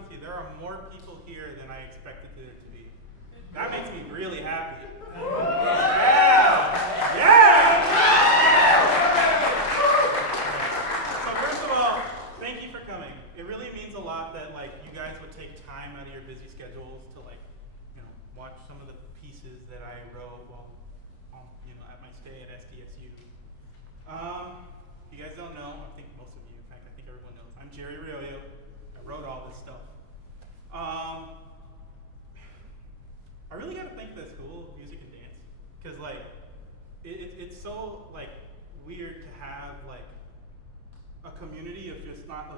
with you, there are more people here than I expected there to be. That makes me really happy. Yeah! Yeah! So first of all, thank you for coming. It really means a lot that like you guys would take time out of your busy schedules to like, watch some of the pieces that I wrote while, at my stay at SDSU. If you guys don't know, I think most of you, in fact, I think everyone knows, I'm Gerry Reoyo. I wrote all this stuff. I really got to thank the School of Music and Dance, because like, it's so like weird to have like a community of just not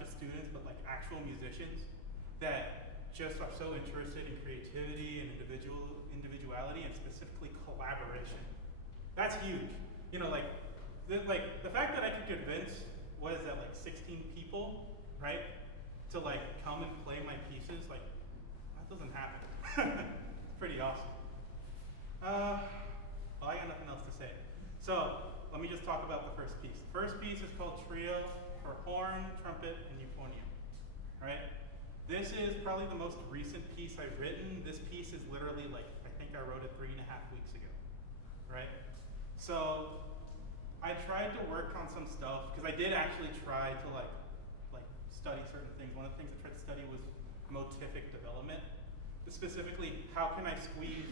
just students, but like actual musicians that just are so interested in creativity and individuality, and specifically collaboration. That's huge. The fact that I could convince, what is that, like 16 people, right, to like come and play my pieces, like that doesn't happen. Pretty awesome. Well, I got nothing else to say. So let me just talk about the first piece. The first piece is called Trio for horn, trumpet, and euphonium. Right? This is probably the most recent piece I've written. This piece is literally like, I think I wrote it 3.5 weeks ago. Right? So I tried to work on some stuff, because I did actually try to like study certain things. One of the things I tried to study was motivic development. Specifically, how can I squeeze,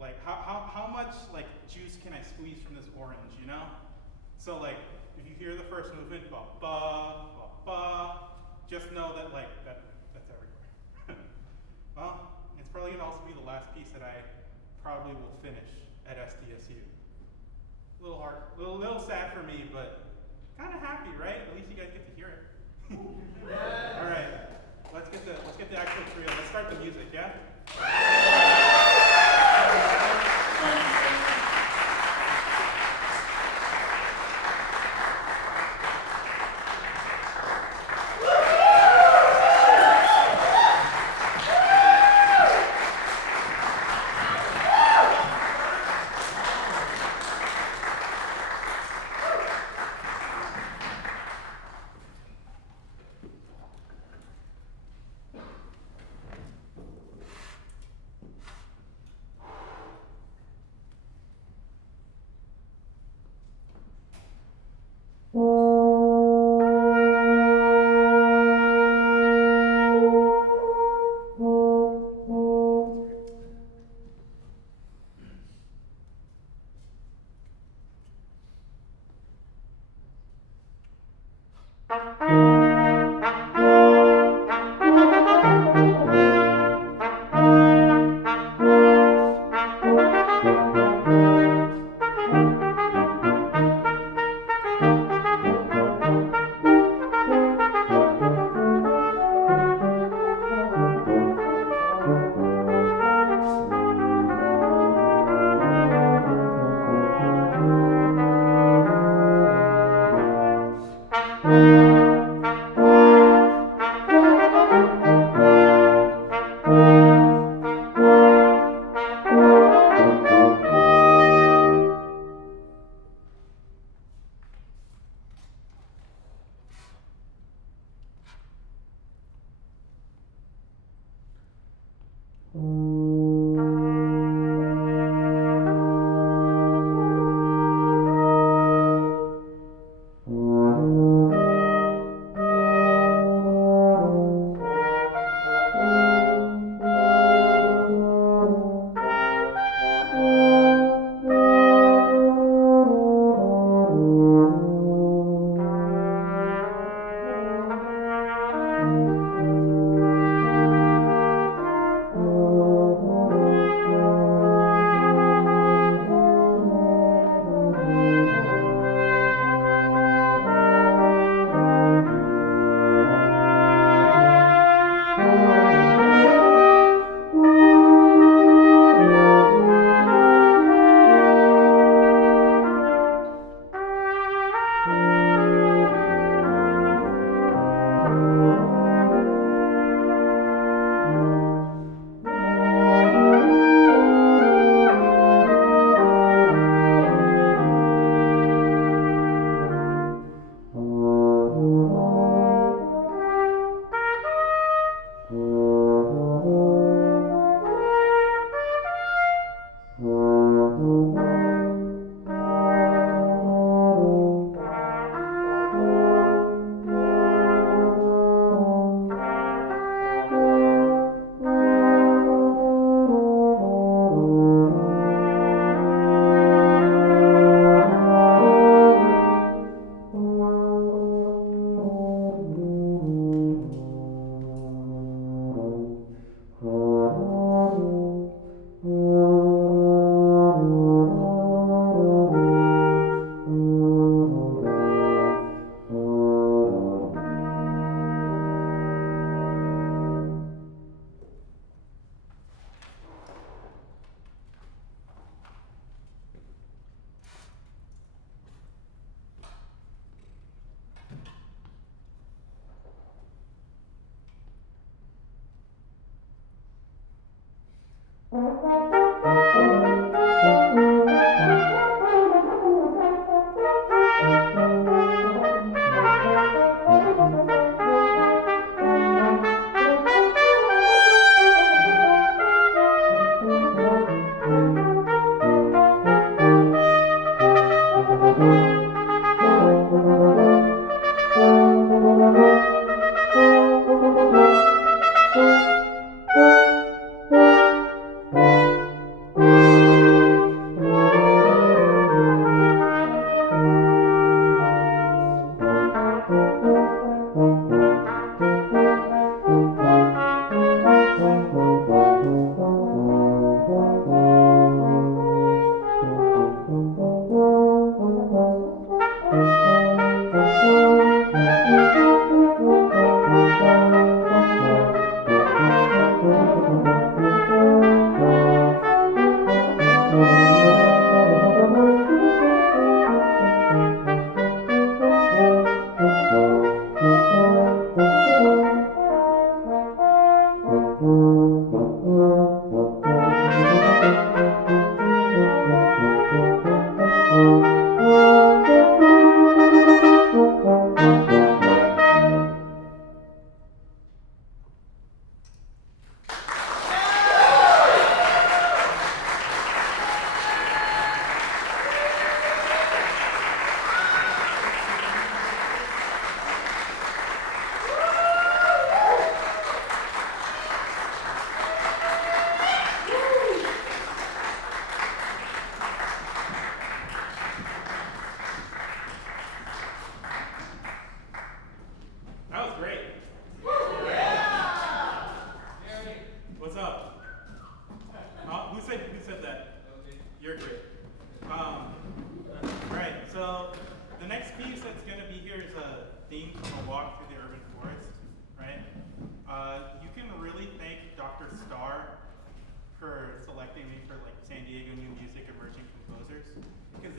like how much like juice can I squeeze from this orange, So like if you hear the first movement, ba ba ba ba, just know that like that's everywhere. Well, it's probably gonna also be the last piece that I probably will finish at SDSU. A little hard, a little sad for me, but kind of happy, right? At least you guys get to hear it. All right. Let's get the actual trio. Let's start the music, yeah?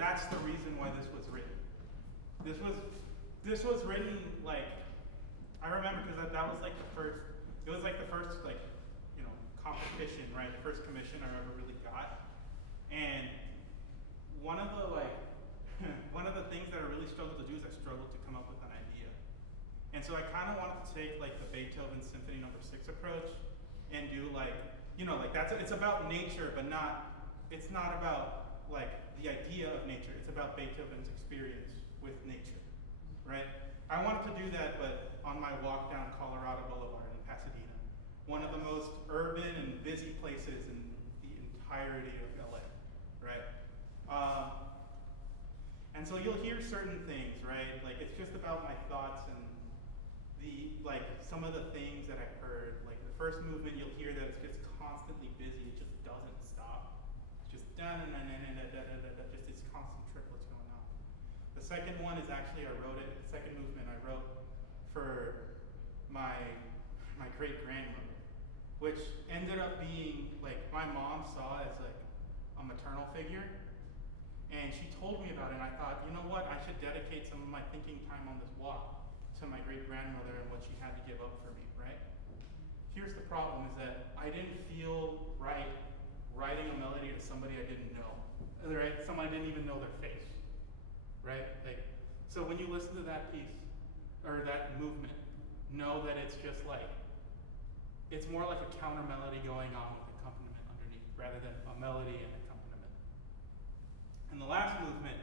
that's the reason why this was written. This was written like, I remember because that was like the first, it was like the first like, you know, competition, right? The first commission I ever really got. And one of the like, one of the things that I really struggled to do is I struggled to come up with an idea. And so I kind of wanted to take like the Beethoven Symphony No. 6 approach and do like, you know, like it's about nature, but it's not about like the idea of nature. It's about Beethoven's experience with nature, right? I wanted to do that, but on my walk down Colorado Boulevard in Pasadena, one of the most urban and busy places in the entirety of LA, right? And so you'll hear certain things, right? Like it's just about my thoughts and like some of the things that I heard. Like the first movement, you'll hear that it's just constantly busy. It just doesn't stop. It's just just these constant triplets going on. The second one is actually the second movement I wrote for my great grandmother, which ended up being like my mom saw as like a maternal figure. And she told me about it, and I thought, you know what, I should dedicate some of my thinking time on this walk to my great-grandmother and what she had to give up for me, right? Here's the problem, is that I didn't feel right writing a melody to somebody I didn't know, right? Someone I didn't even know their face, right? Like, so when you listen to that piece, or that movement, know that it's just like, it's more like a counter melody going on with accompaniment underneath, rather than a melody and accompaniment. And the last movement,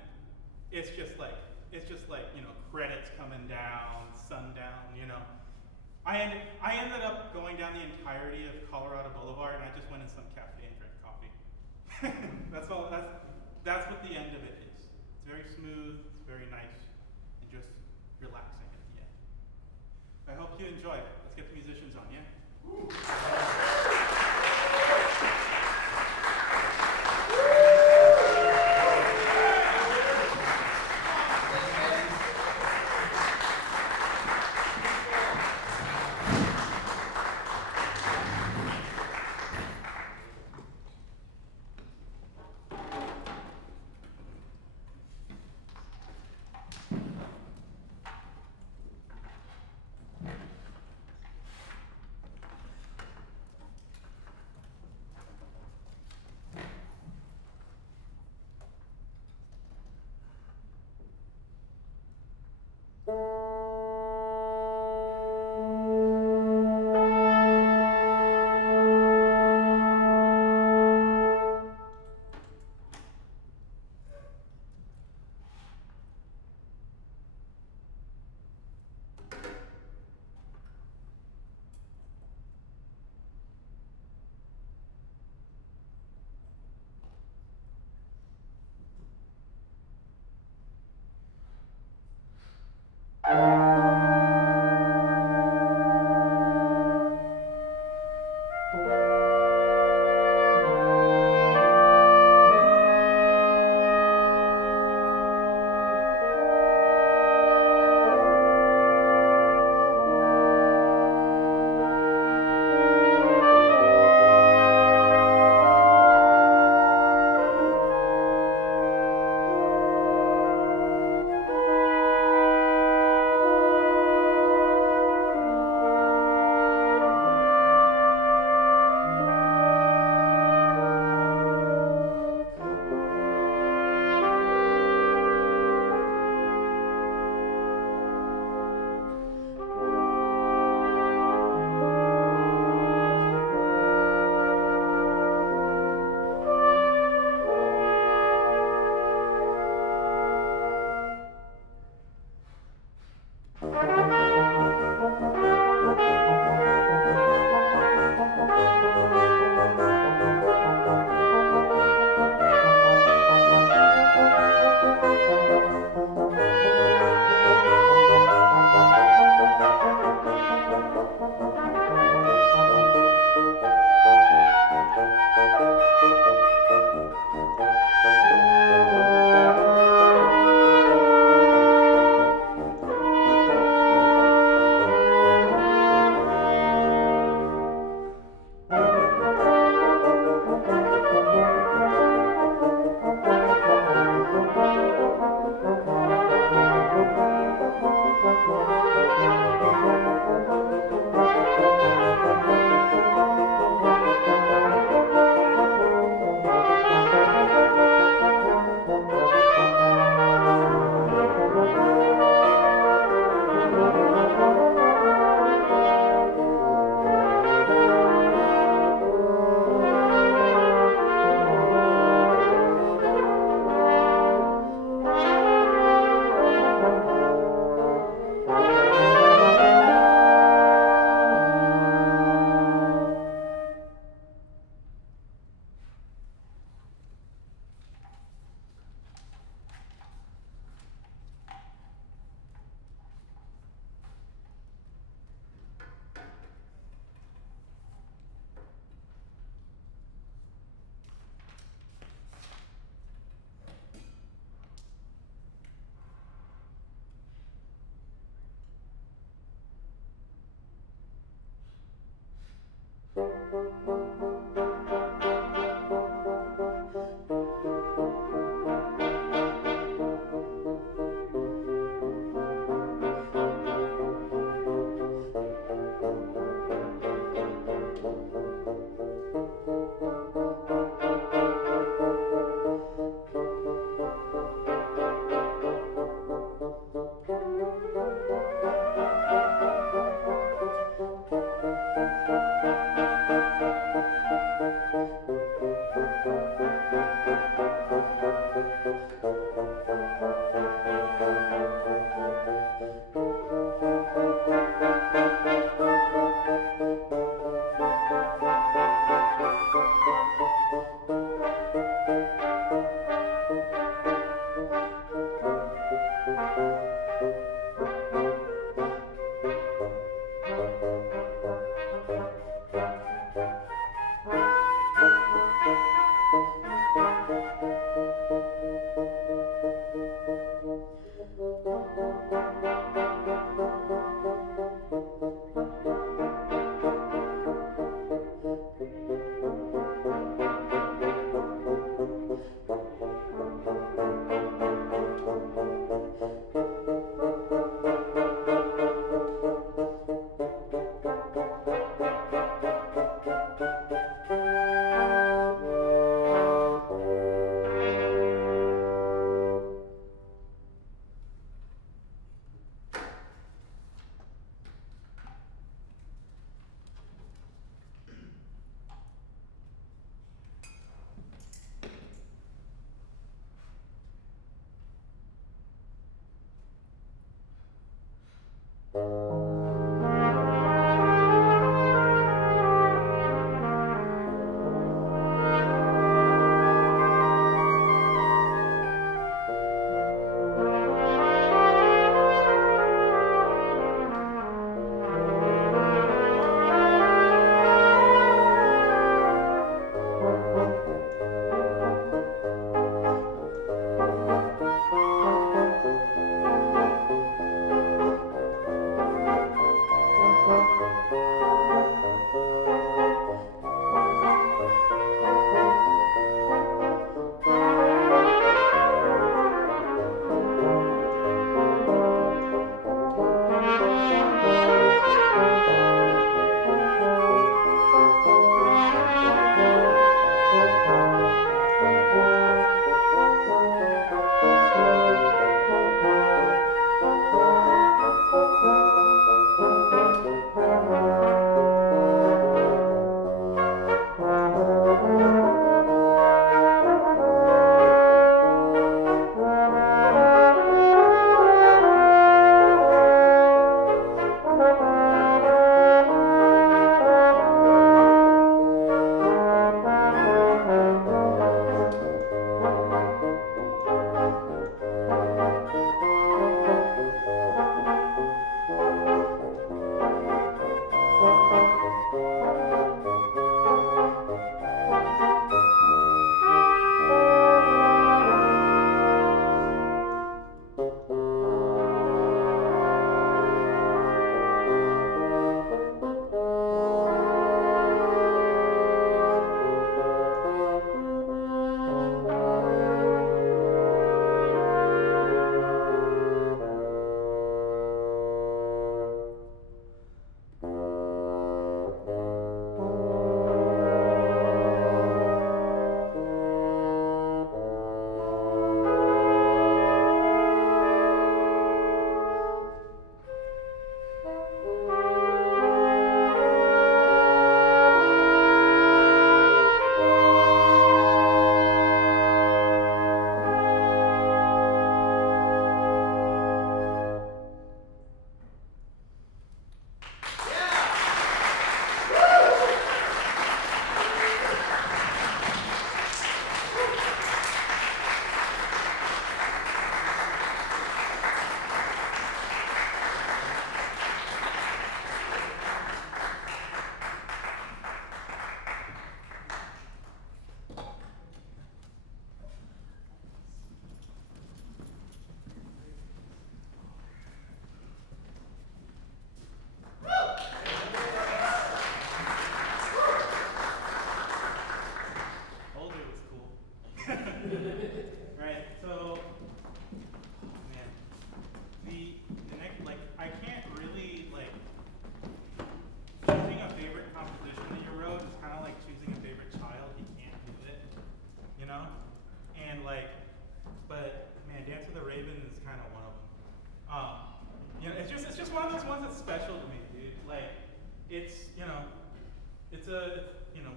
it's just like, you know, credits coming down, sundown, you know. I ended up going down the entirety of Colorado Boulevard, and I just went in some cafe and drank coffee. That's all. That's what the end of it is. It's very smooth. It's very nice, and just relaxing at the end. I hope you enjoy it. Let's get the musicians on, yeah.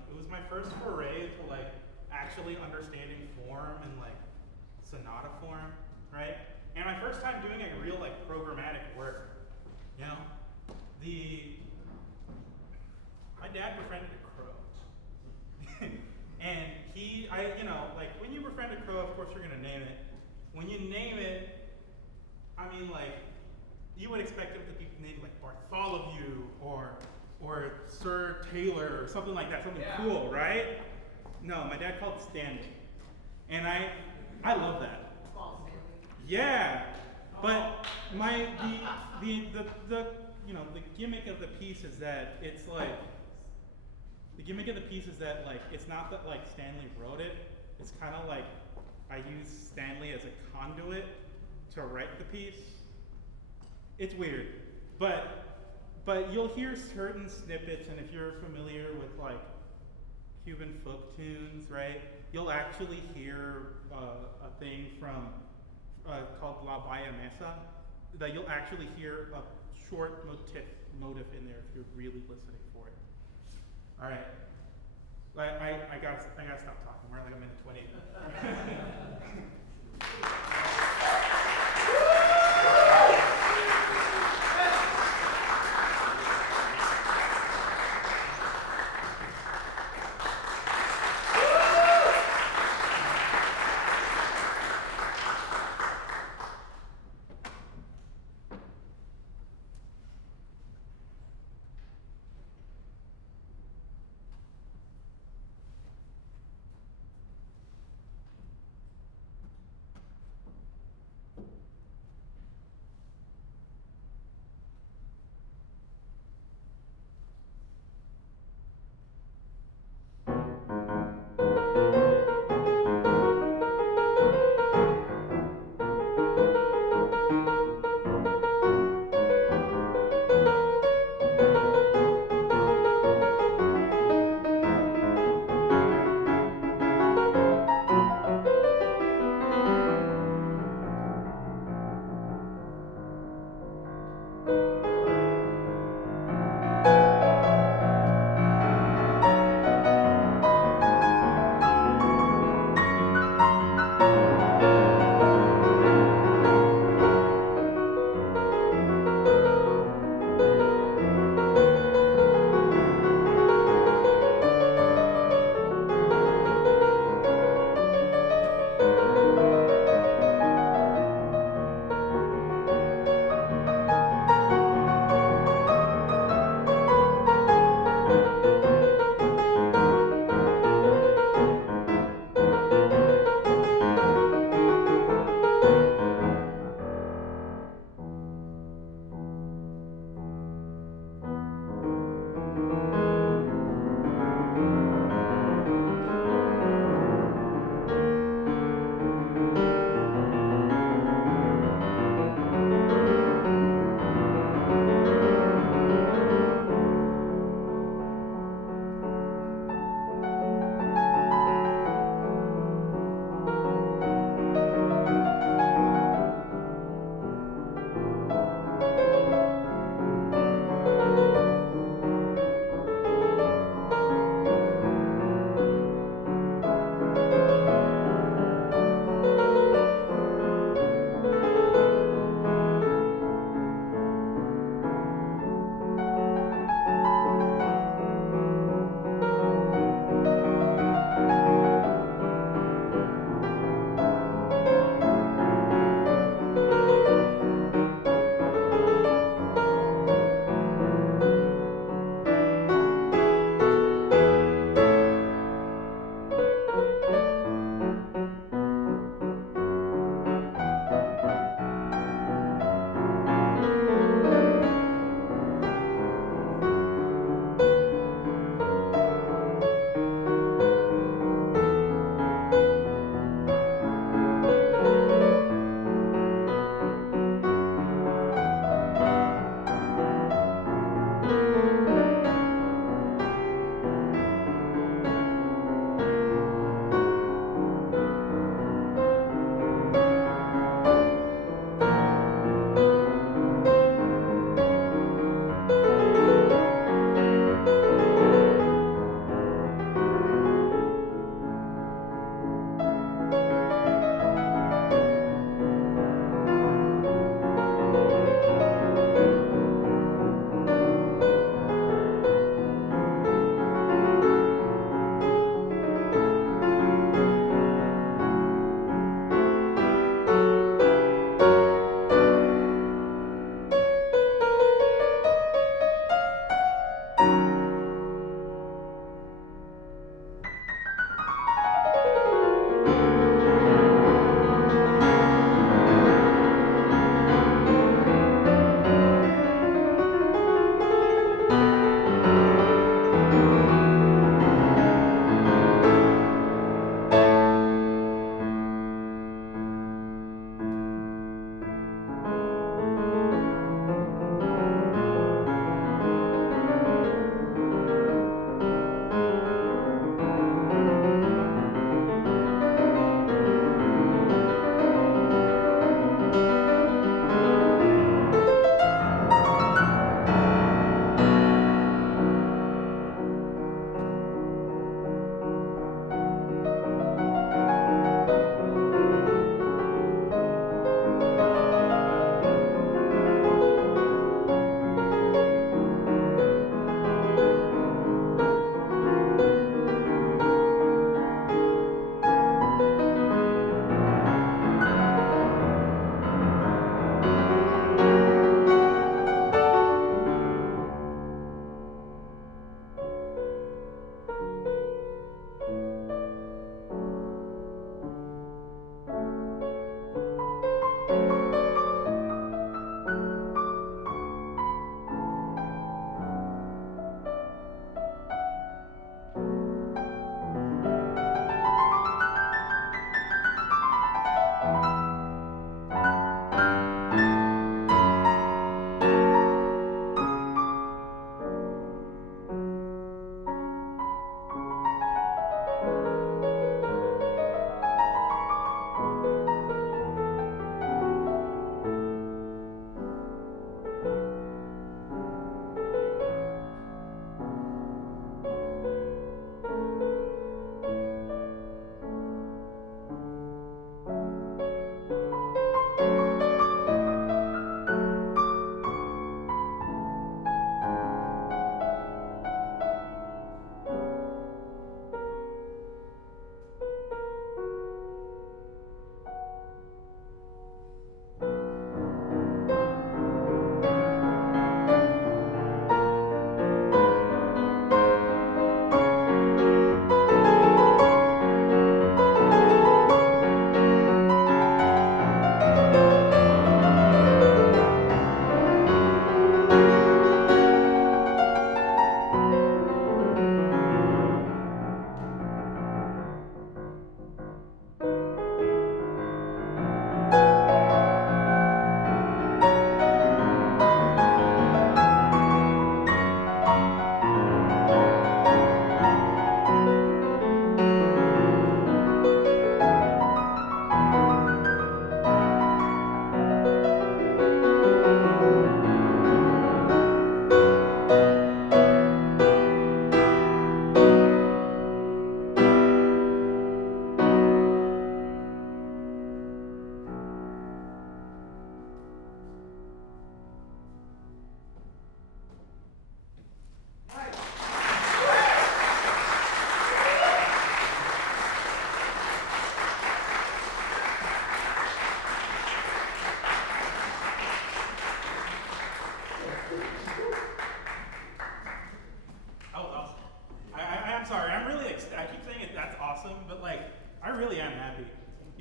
It was my first foray into like actually understanding form and like sonata form, right? And my first time doing like real like programmatic work, you know? My dad befriended a crow. And like when you befriend a crow, of course you're gonna name it. When you name it, I mean like, you would expect it to be named like Bartholomew or Sir Taylor or something like that, something cool, right? No, my dad called it Stanley. And I love that. Yeah. But the gimmick of the piece is that it's like, it's not that like Stanley wrote it. It's kind of like I use Stanley as a conduit to write the piece. It's weird, but you'll hear certain snippets, and if you're familiar with like Cuban folk tunes, right? You'll actually hear a thing from called La Baya Mesa that you'll actually hear a short motif in there if you're really listening for it. All right, I gotta stop talking. We're like a minute 20.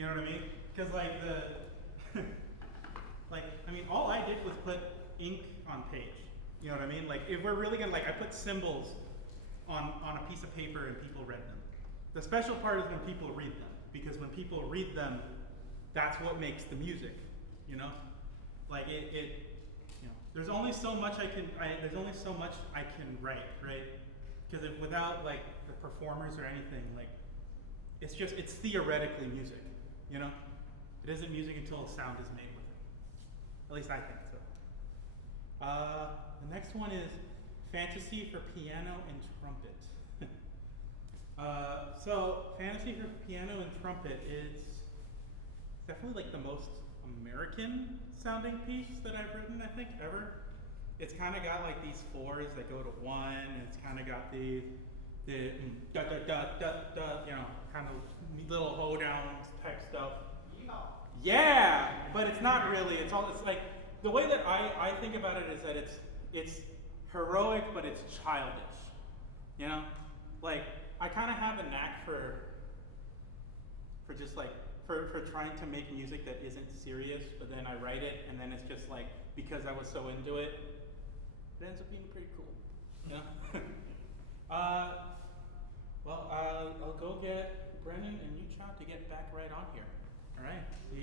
You know what I mean? Because like all I did was put ink on page. You know what I mean? Like if we're really gonna I put symbols on a piece of paper and people read them. The special part is when people read them, because when people read them, that's what makes the music. You know, like there's only so much I can write, right? Because without like the performers or anything, like it's theoretically music, you know? It isn't music until a sound is made with it. At least I think so. The next one is Fantasie for piano and trumpet. So Fantasie for piano and trumpet is definitely like the most American sounding piece that I've written, I think, ever. It's kind of got like these fours that go to one, and it's kind of got the da da da da da, you know, kind of little hoedowns type stuff. Yeah, but it's not really. It's like the way that I think about it is that it's heroic, but it's childish. You know, like I kind of have a knack for just like for trying to make music that isn't serious, but then I write it, and then it's just like because I was so into it, it ends up being pretty cool. You know. Well, I'll go get Brennan and you, Chop, to get back right on here. All right. See you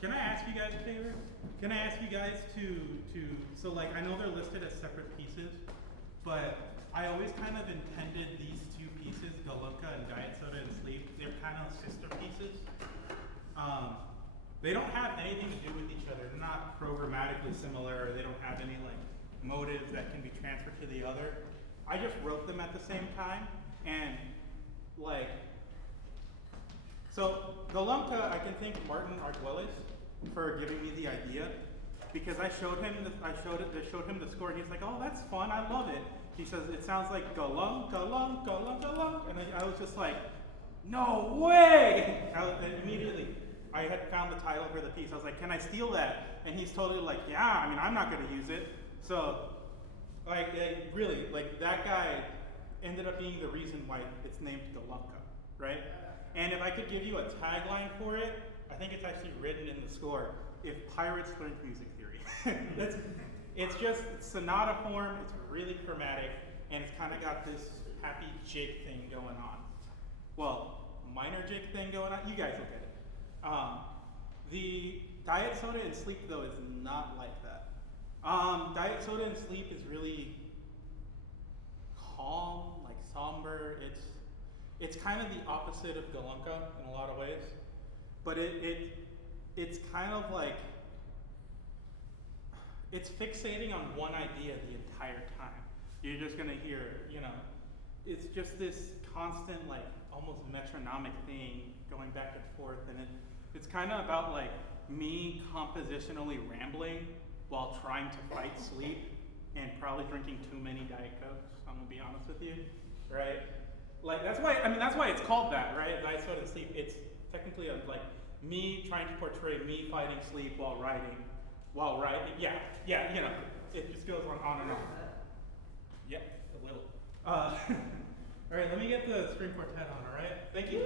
Can I ask you guys a favor? Can I ask you guys so like, I know they're listed as separate pieces, but I always kind of intended these two pieces, Galunka and Diet Soda and Sleep, they're kind of sister pieces. They don't have anything to do with each other. They're not programmatically similar, or they don't have any like motives that can be transferred to the other. I just wrote them at the same time, and like, so Galunka, I can thank Martin Arguelles for giving me the idea, because I showed him the score, and he's like, oh, that's fun, I love it. He says, it sounds like galunk, galunk, galunk, galunk, and I was just like, no way! Immediately, I had found the title for the piece. I was like, can I steal that? And he's totally like, yeah, I mean, I'm not gonna use it. So, like, really, like, that guy ended up being the reason why it's named Galunka, right? And if I could give you a tagline for it, I think it's actually written in the score, if pirates learned music theory. It's sonata form, it's really chromatic, and it's kind of got this happy jig thing going on. Well, minor jig thing going on, you guys will get it. The Diet Soda and Sleep, though, is not like that. Diet Soda and Sleep is really calm, like somber. It's kind of the opposite of Galunka in a lot of ways, but it's kind of like, it's fixating on one idea the entire time. You're just gonna hear, it's just this constant, like, almost metronomic thing going back and forth, and it's kind of about like me compositionally rambling while trying to fight sleep and probably drinking too many Diet Cokes, I'm gonna be honest with you, right? Like, that's why it's called that, right? Diet Soda and Sleep. It's technically like me trying to portray me fighting sleep while writing. Yeah, it just goes on and on. Yep, a little. All right, let me get the string quartet on, all right? Thank you.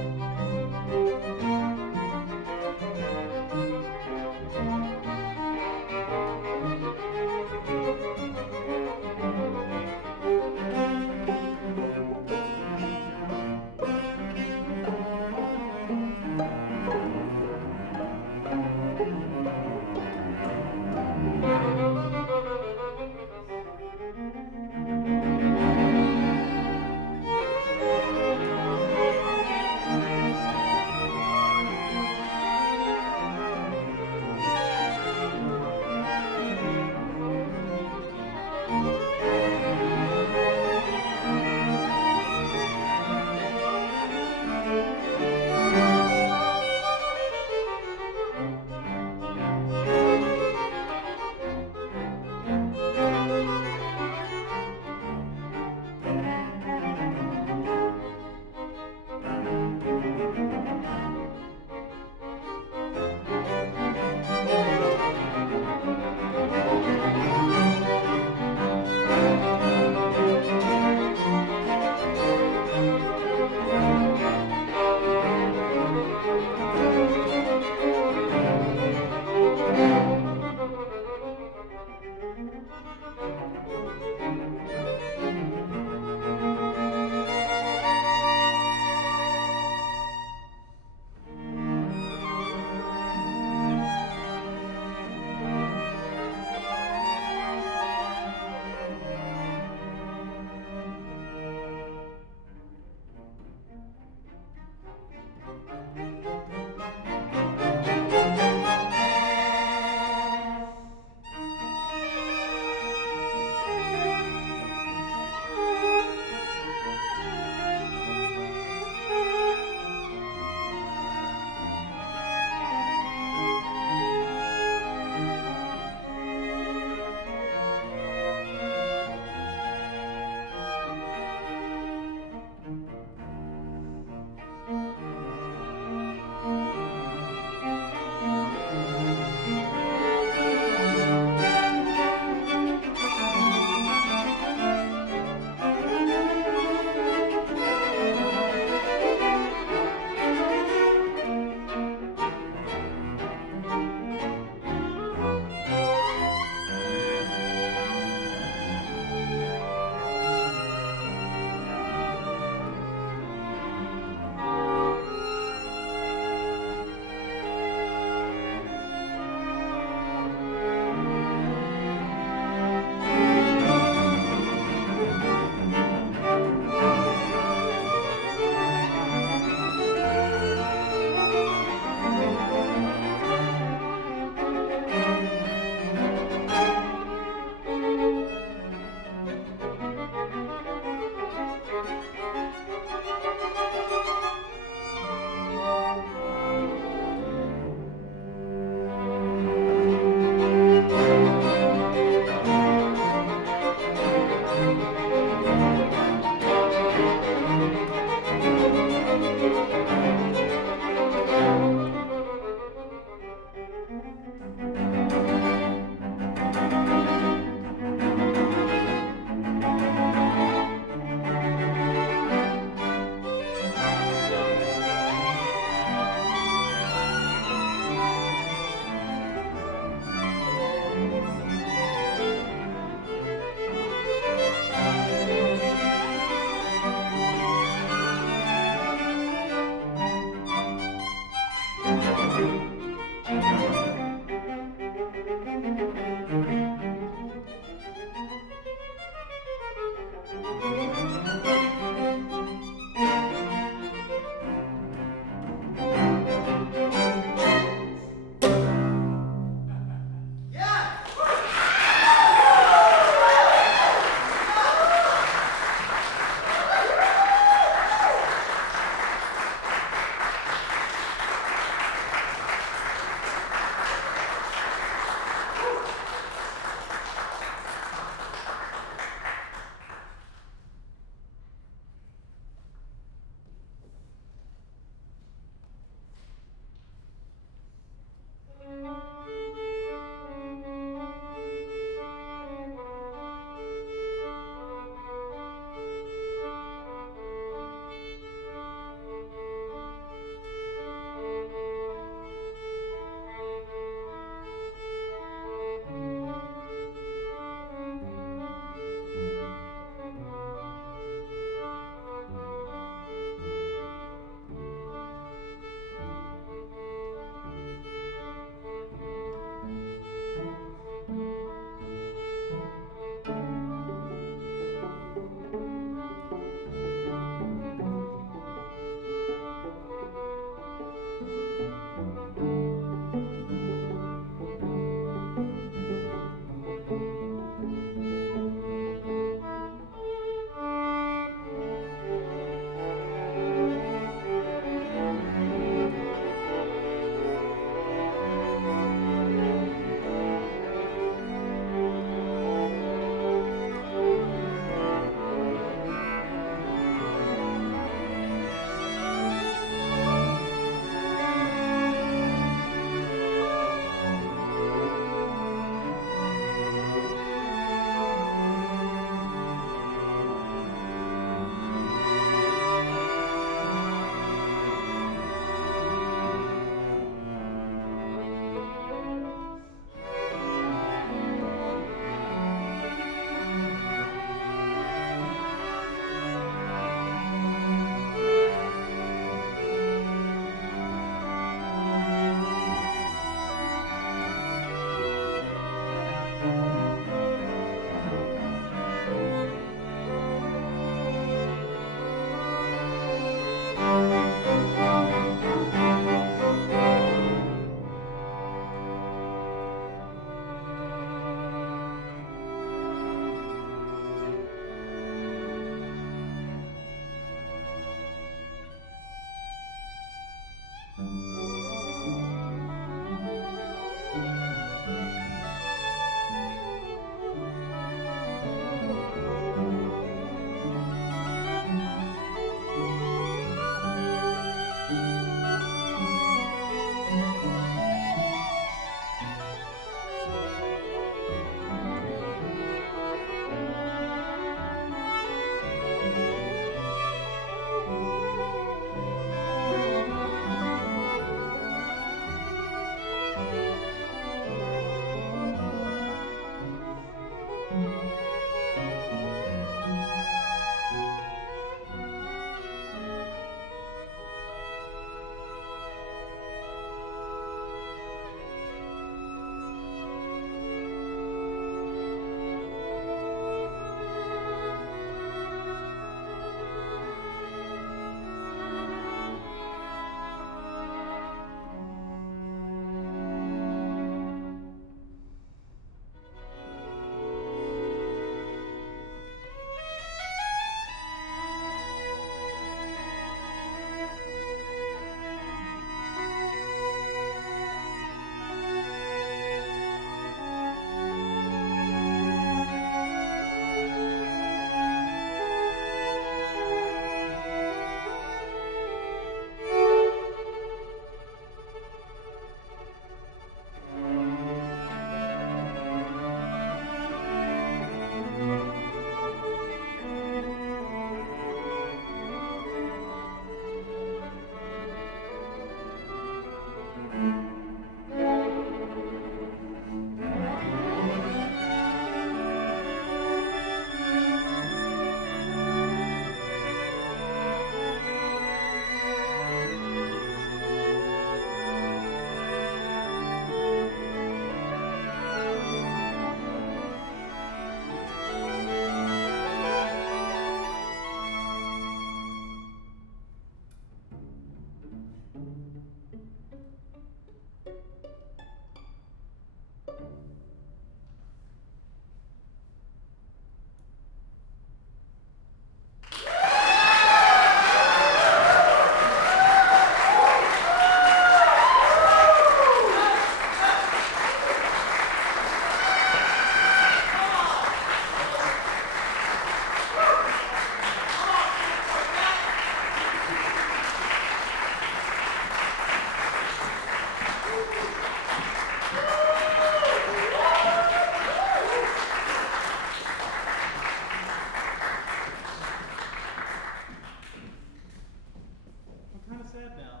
sad now.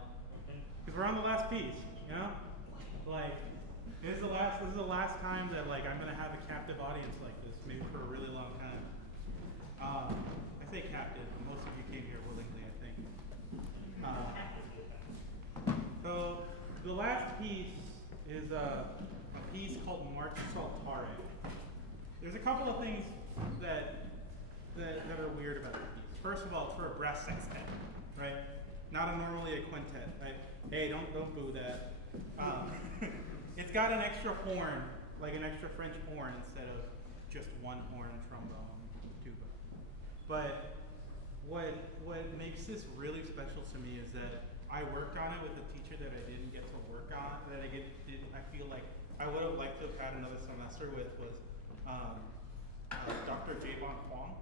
Because we're on the last piece, you know? Like, this is the last time that like I'm gonna have a captive audience like this, maybe for a really long time. I say captive, but most of you came here willingly, I think. So the last piece is a piece called March Saltare. There's a couple of things that are weird about the piece. First of all, it's for a brass sextet, right? Not normally a quintet, right? Hey, don't boo that. It's got an extra horn, like an extra French horn instead of just one horn, trombone, tuba. But what makes this really special to me is that I worked on it with a teacher that I didn't get to work on, that I feel like I would have liked to have had another semester with, was Dr. Javon Kwong.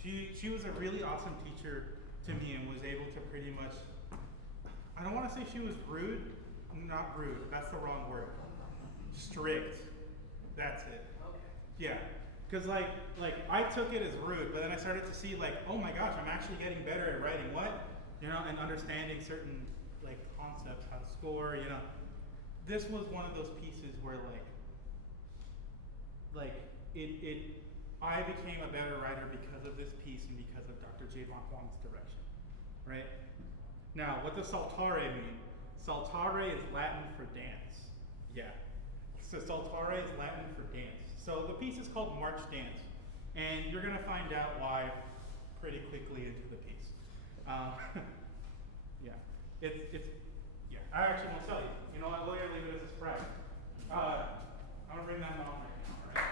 She was a really awesome teacher to me and was able to pretty much, I don't want to say she was rude, not rude, that's the wrong word. Strict, that's it. Okay. Yeah, because like I took it as rude, but then I started to see like, oh my gosh, I'm actually getting better at writing what? You know, and understanding certain like concepts, how to score, you know. This was one of those pieces where I became a better writer because of this piece and because of Dr. Javon Kwong's direction, right? Now, what does Saltare mean? Saltare is Latin for dance. Yeah. So Saltare is Latin for dance. So the piece is called March Dance, and you're gonna find out why pretty quickly into the piece. Yeah. Yeah. I actually won't tell you. You know what? We'll leave it as a surprise. I'm gonna bring that on right now, all right?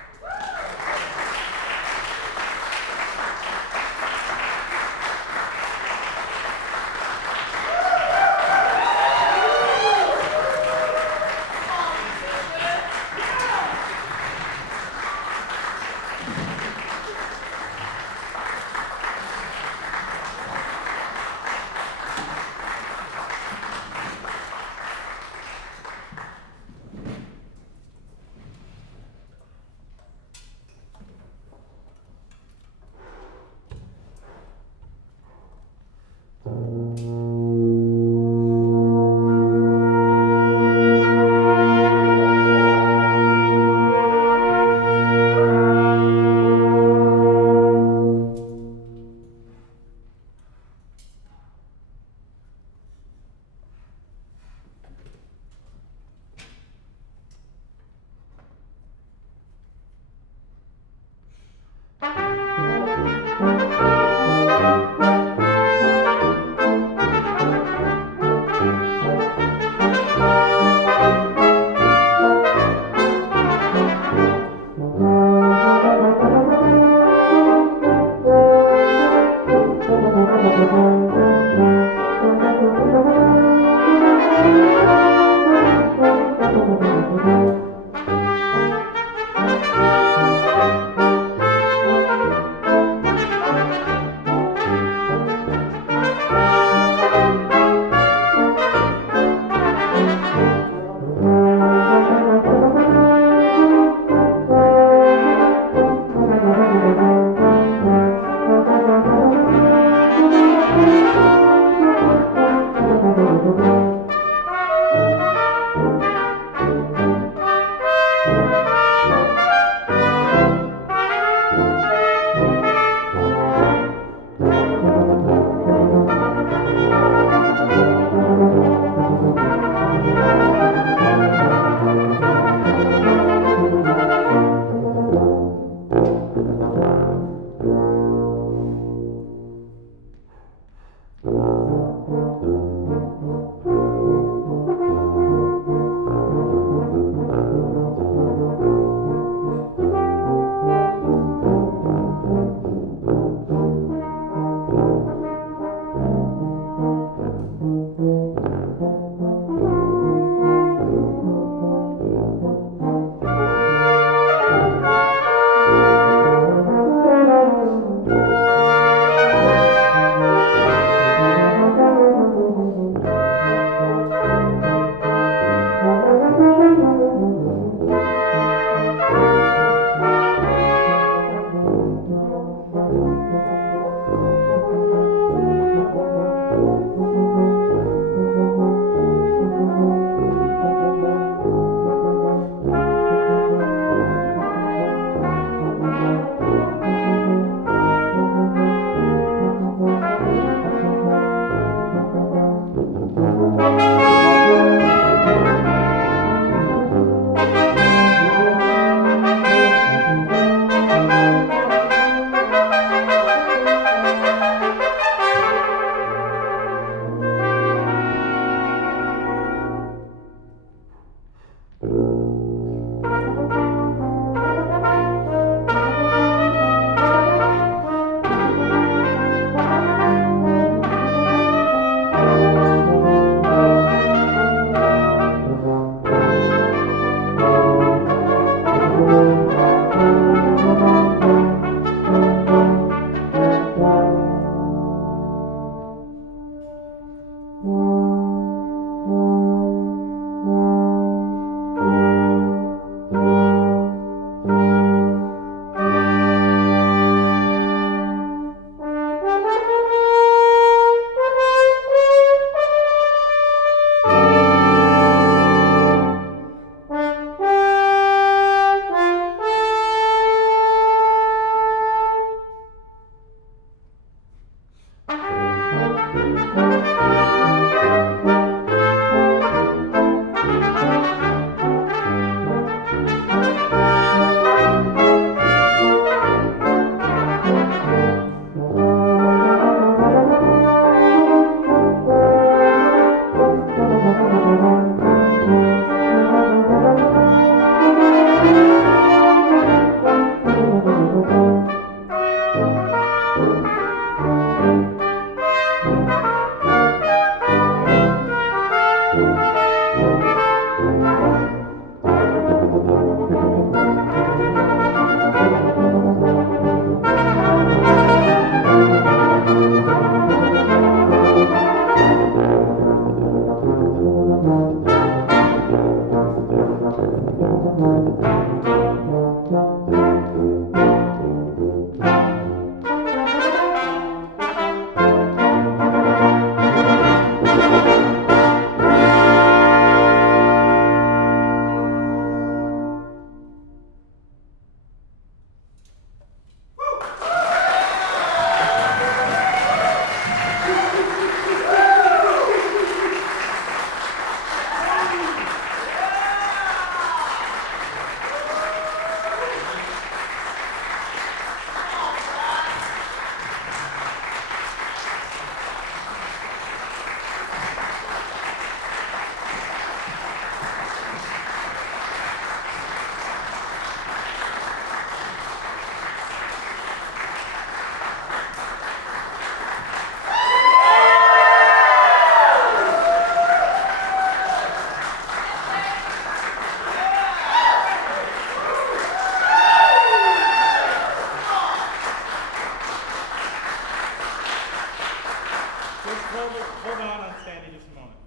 Just hold on standing just a moment,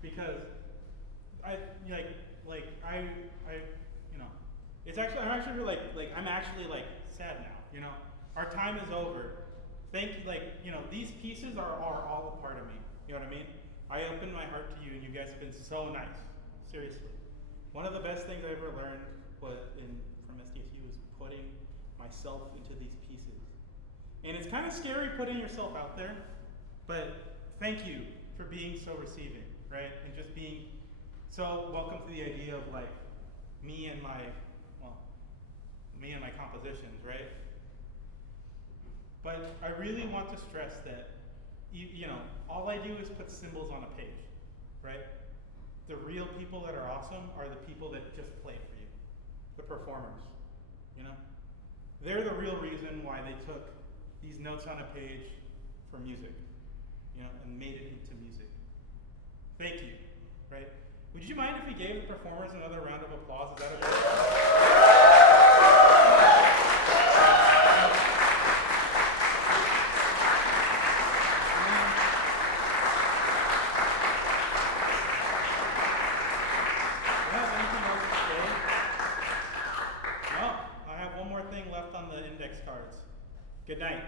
because I you know, it's actually I'm actually sad now. You know, our time is over. These pieces are all a part of me. You know what I mean? I opened my heart to you, and you guys have been so nice. Seriously, one of the best things I ever learned from SDSU was putting myself into these pieces. And it's kind of scary putting yourself out there, but thank you for being so receiving, right? And just being so welcome to the idea of me and my compositions, right? But I really want to stress that, all I do is put symbols on a page, right? The real people that are awesome are the people that just play for you, the performers, They're the real reason why they took these notes on a page for music, and made it into music. Thank you, right? Would you mind if we gave the performers another round of applause? Is that okay? Good night.